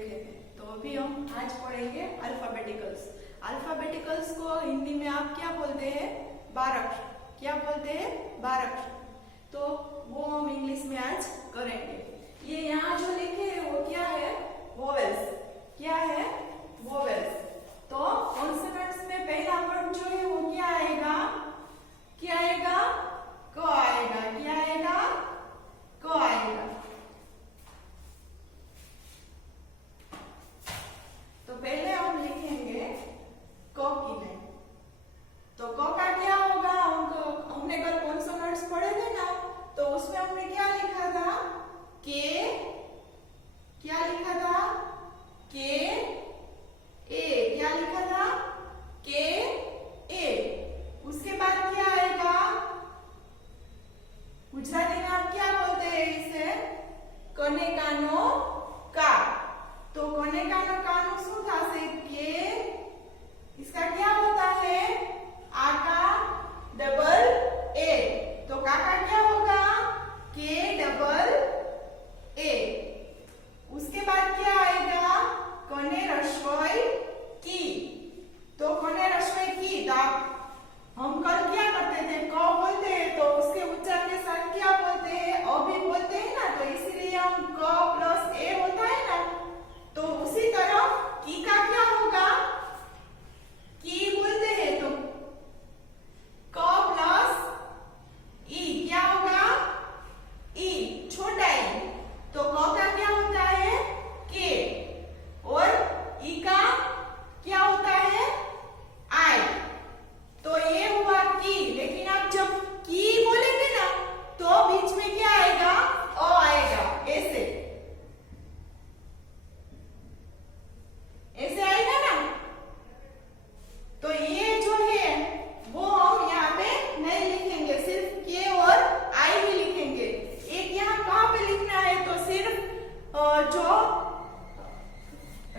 देखे थे। तो अभी हम आज पढ़ेंगे अल्फाबेटिकल्स। अल्फाबेटिकल्स को हिंदी में आप क्या बोलते हैं? बाराक्षर। क्या बोलते हैं? बाराक्षर। तो वो हम इंग्लिश में आज करेंगे। ये यहाँ जो लिखे है वो क्या है? वोवेल्स। क्या है? वोवेल्स। तो कॉन्सोनेंट्स में पहला वर्ड जो है वो क्या आएगा? क्या आएगा? क आएगा। क्या आएगा? क आएगा। तो पहले हम लिखेंगे क की लाइन। तो क का क्या होगा? हमने कल कॉन्सोनेंट्स पढ़े थे ना, तो उसमें हमने क्या लिखा था? के। क्या लिखा था? के ए। क्या लिखा था? के ए। उसके बाद क्या आएगा? गुजराती में आप क्या बोलते हैं इसे? कने कानो का। तो कने कानो का नु શું થશે? के। इसका क्या होता है? आ का डबल ए। तो का क्या होगा? के डबल ए। उसके बाद क्या आएगा? कने रस्वई की। तो कने रस्वई की। तो हम कल क्या करते थे? क बोलते हैं तो उसके उच्चारण के साथ क्या बोलते हैं? अ भी बोलते हैं ना, तो इसीलिए हम क प्लस ए होता है ना, तो उसी तरह की का क्या होगा? की बोलते हैं तो क प्लस ई क्या होगा? ई छोटा ई। तो क का क्या होता है? के। और ई का क्या होता है? आई। तो ये हुआ की। लेकिन आप जब की बोलेंगे ना तो बीच में क्या आएगा? अ आएगा। ऐसे ऐसे आएगा ना। तो ये जो है वो हम यहाँ पे नहीं लिखेंगे, सिर्फ के और आई ही लिखेंगे। एक यहाँ कहाँ पे लिखना है? तो सिर्फ जो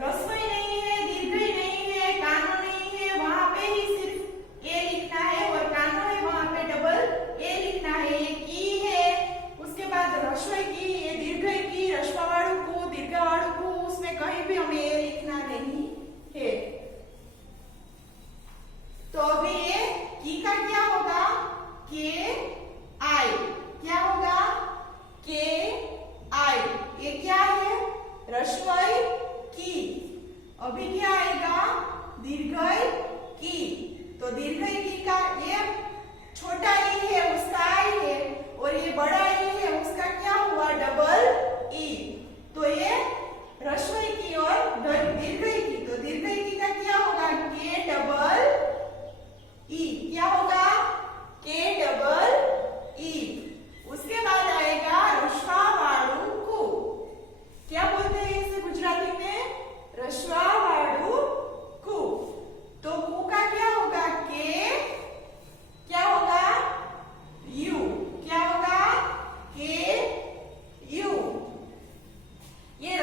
रस्वई नहीं है, दीर्घई नहीं है, कानो नहीं है, वहां पे ही सिर्फ ए लिखना है, और कानो है वहां पे डबल ए लिखना है। ये की है, उसके बाद रस्वई की, ये दीर्घई की, रस्वावाळु को, दीर्घवाळु को, उसमें कहीं भी हमें ए लिखना नहीं है। तो अभी ये की का क्या होगा? के आई। क्या होगा? के आई। ये क्या है? रस्वई की। अभी क्या आएगा? दीर्घई की। तो दीर्घई की का ये छोटा ई है, उसका आई है, और ये बड़ा ई है, उसका क्या हुआ? Double E. तो ये रस्वई की और दीर्घई की। तो दीर्घई की का क्या होगा? के डबल ई। क्या होगा? के डबल ई। उसके बाद आएगा रस्वावाळु को। क्या बोलते हैं इसे गुजराती में? रस्वावाळु को। तो को का क्या होगा? के क्या होगा? यू। क्या होगा? के यू। ये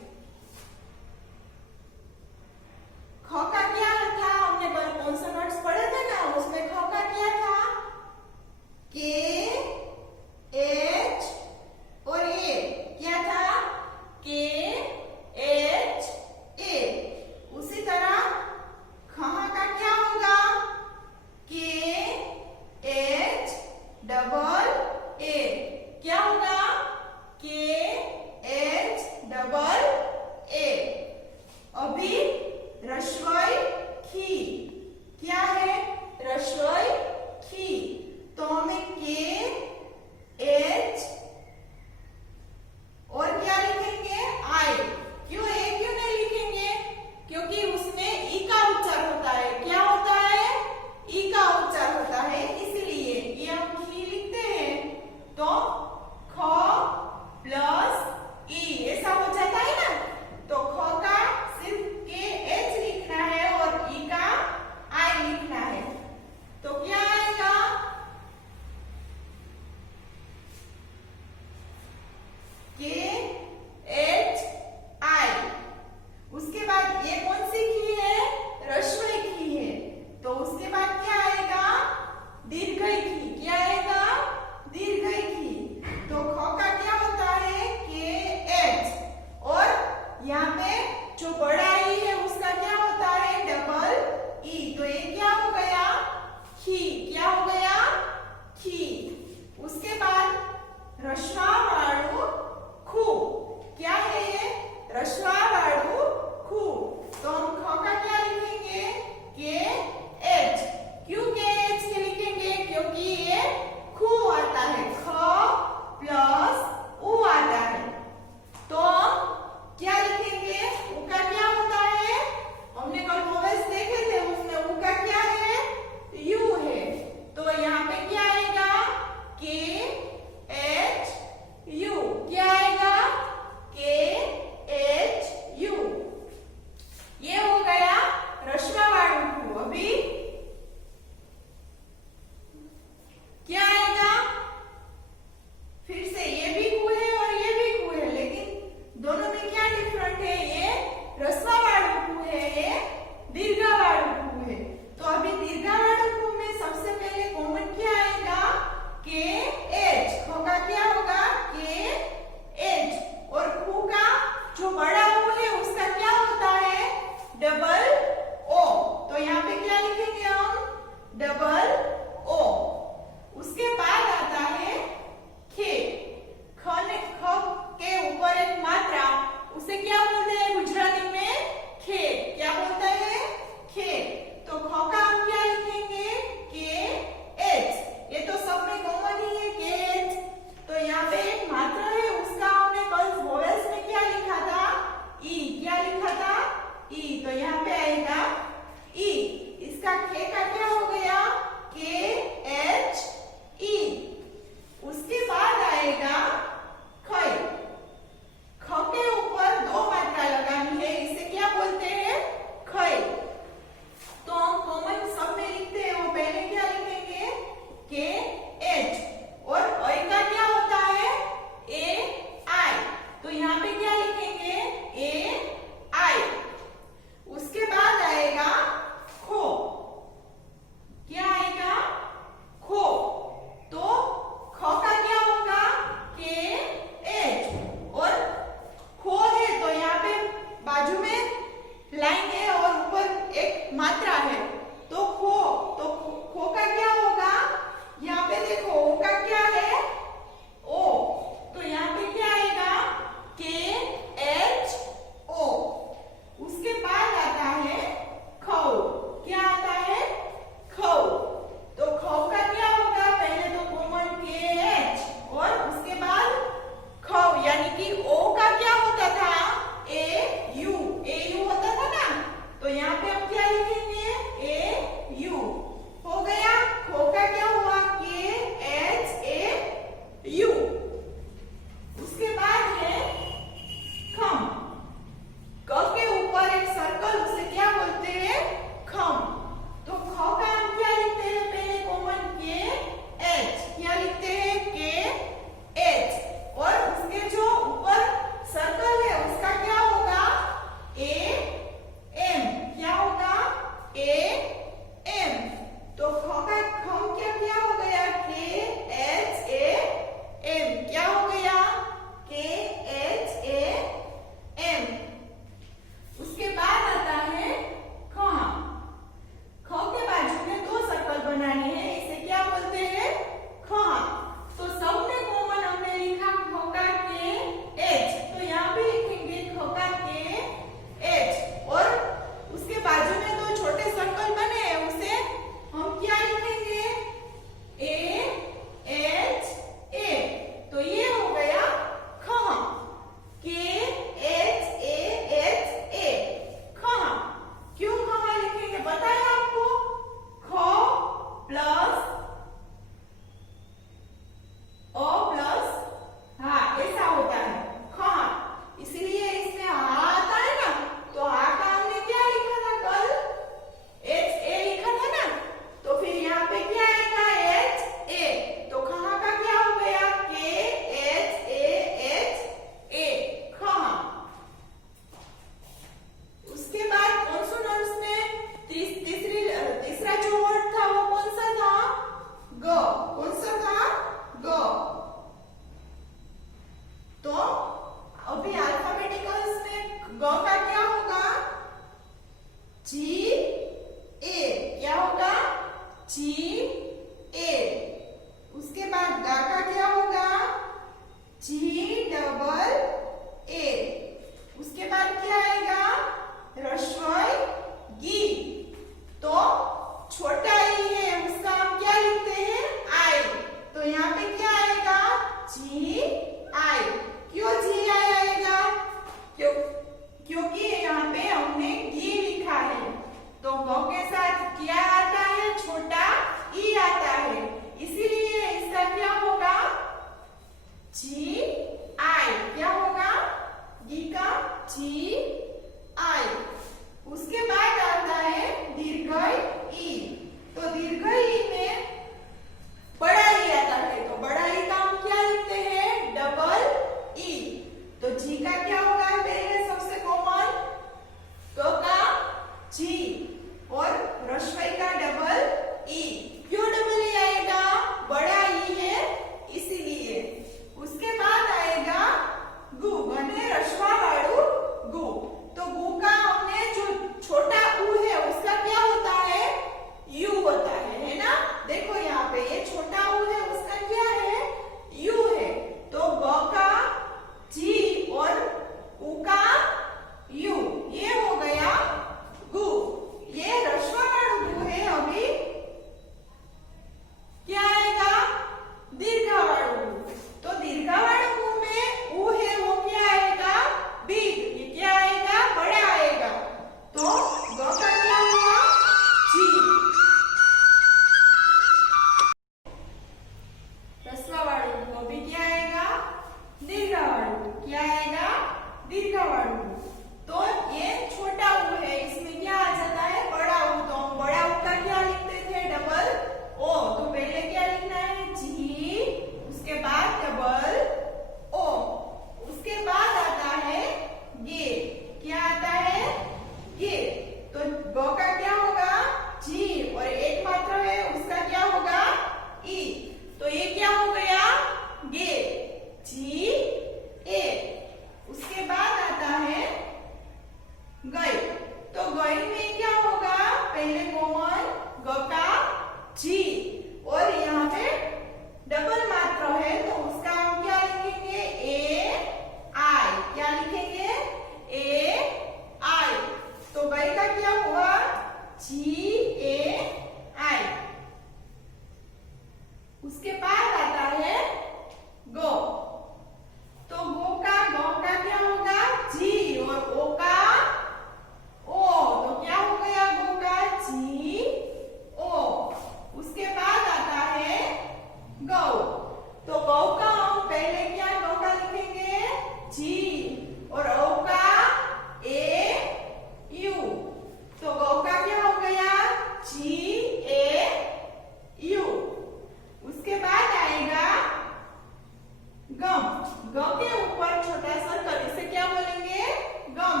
ग के ऊपर छोटा सर्कल, इसे क्या बोलेंगे? गम।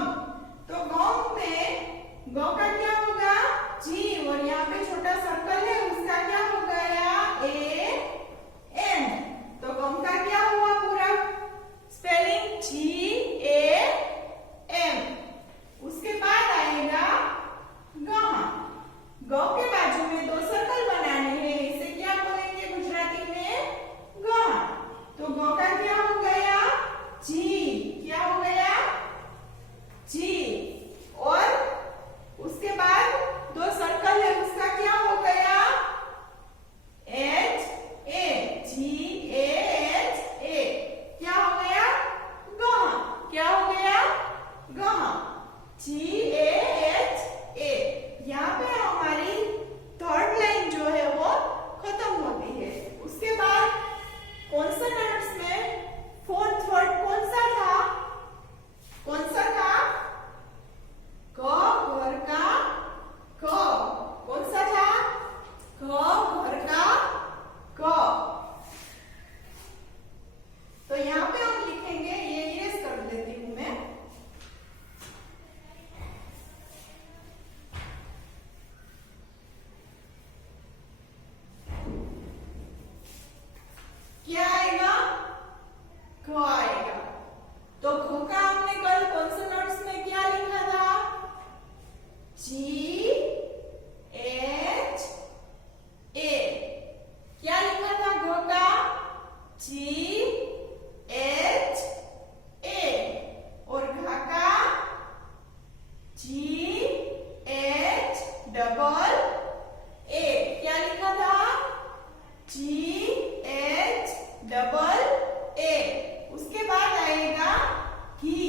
तो गम में ग का क्या होगा? जी, और यहाँ पे छोटा सर्कल है, उसका क्या हो गया? A M. तो गम का क्या हुआ पूरा स्पेलिंग? Ji A M. उसके बाद आएगा गहा। ग के बाजू में दो सर्कल बनाने हैं, इसे क्या बोलेंगे गुजराती में? गहा। तो ग का क्या हो गया? जी। क्या हो गया? जी। और उसके बाद दो सर्कल है, उसका क्या हो गया? H A. G A H A. क्या हो गया? गहा। क्या हो गया? गहा। G A H A. यहाँ पे हमारी थर्ड लाइन जो है वो खत्म होती है। उसके बाद कॉन्सोनेंट्स में फोर्थ वर्ड कौन सा था? कौन सा था? क घर का क। कौन सा था? क घर का क। तो यहाँ पे हम लिखेंगे, ये इरेज कर देती हूं मैं। क्या आएगा? ख आएगा। तो ख का हमने कल कॉन्सोनेंट्स में क्या लिखा था? जी एच ए। क्या लिखा था घ का? जी एच ए। और घ का? जी एच डबल ए। क्या लिखा था? जी एच डबल ए। उसके बाद आएगा घी।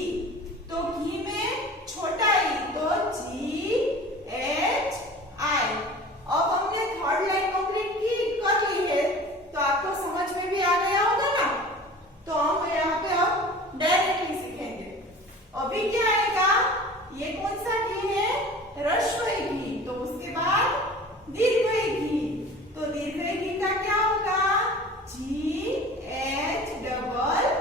तो घी में छोटा ई, तो जी एच आई। अब हमने थर्ड लाइन कंप्लीट कर ली है, तो आपको समझ में भी आ गया होगा ना। तो हम यहाँ पे अब डायरेक्टली सीखेंगे। अभी क्या आएगा? ये कौन सा घी है? ह्रस्व घी। तो उसके बाद दीर्घ घी। तो दीर्घ घी का क्या होगा? जी एच डबल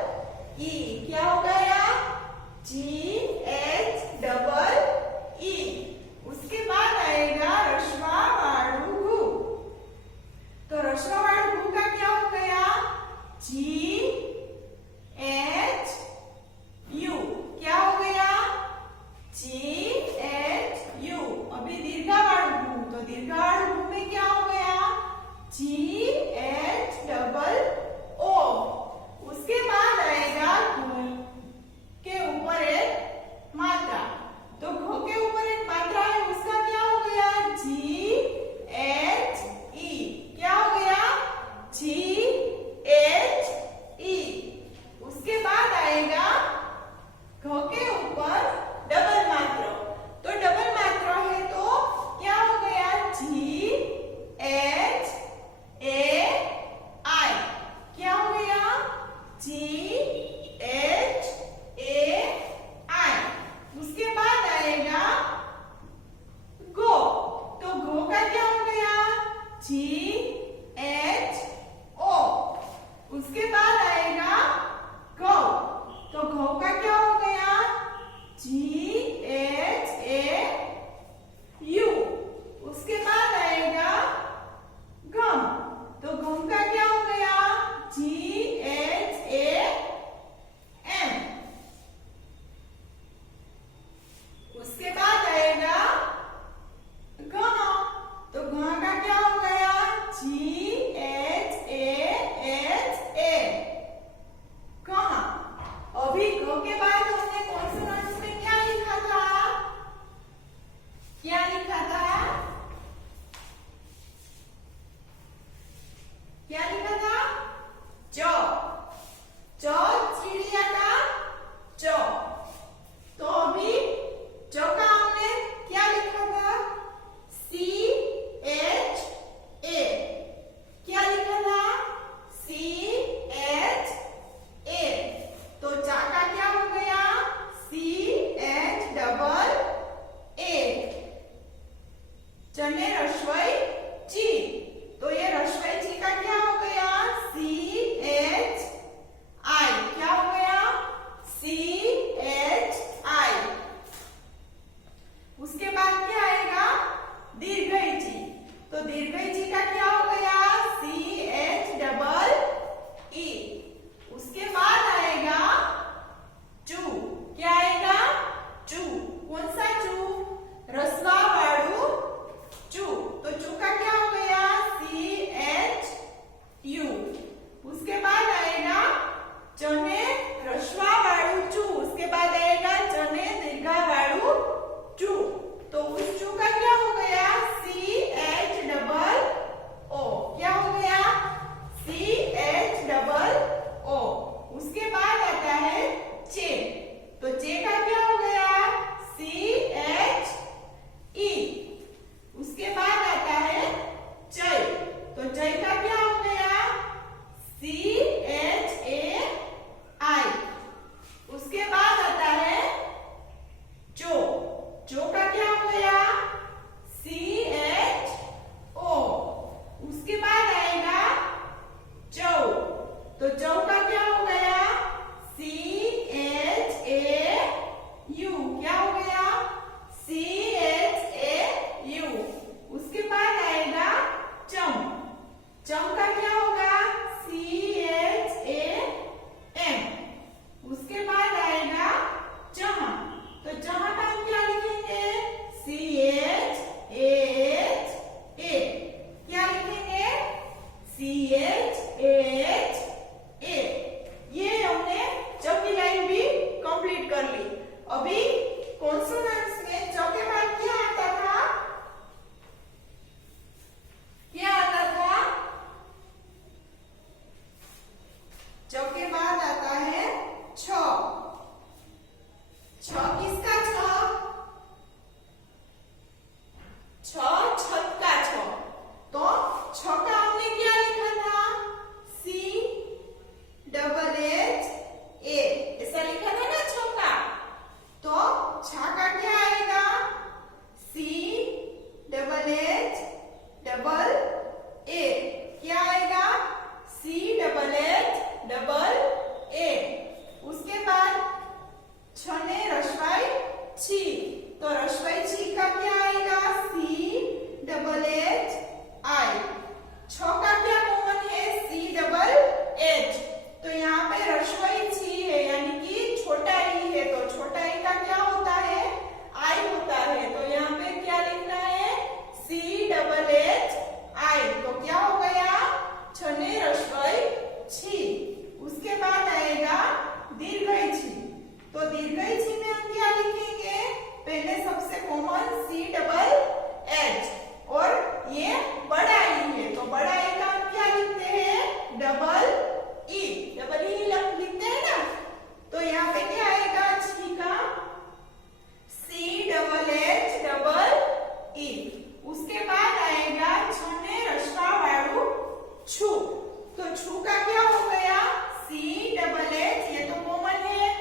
एच, ये तो कॉमन है,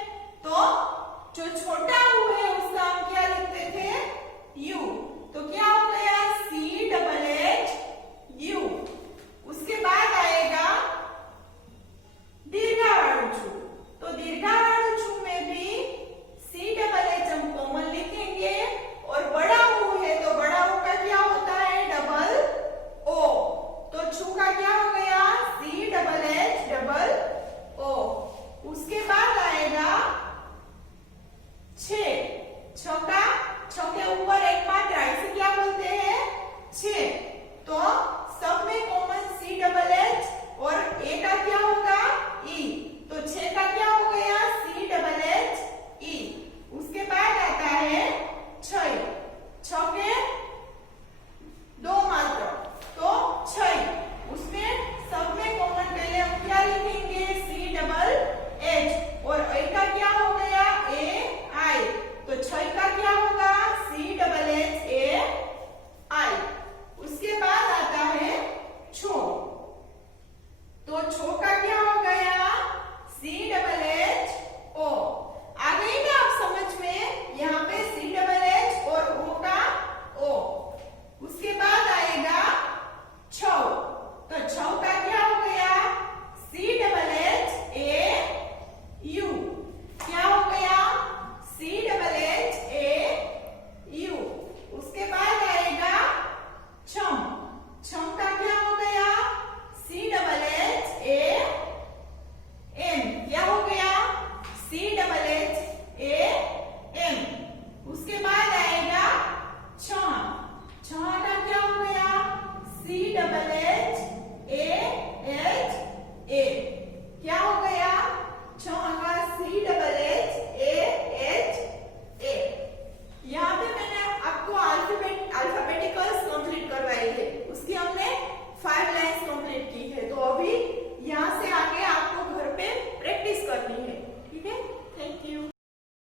तो जो छोटा ऊ है उसका हम क्या लिखते थे, यू।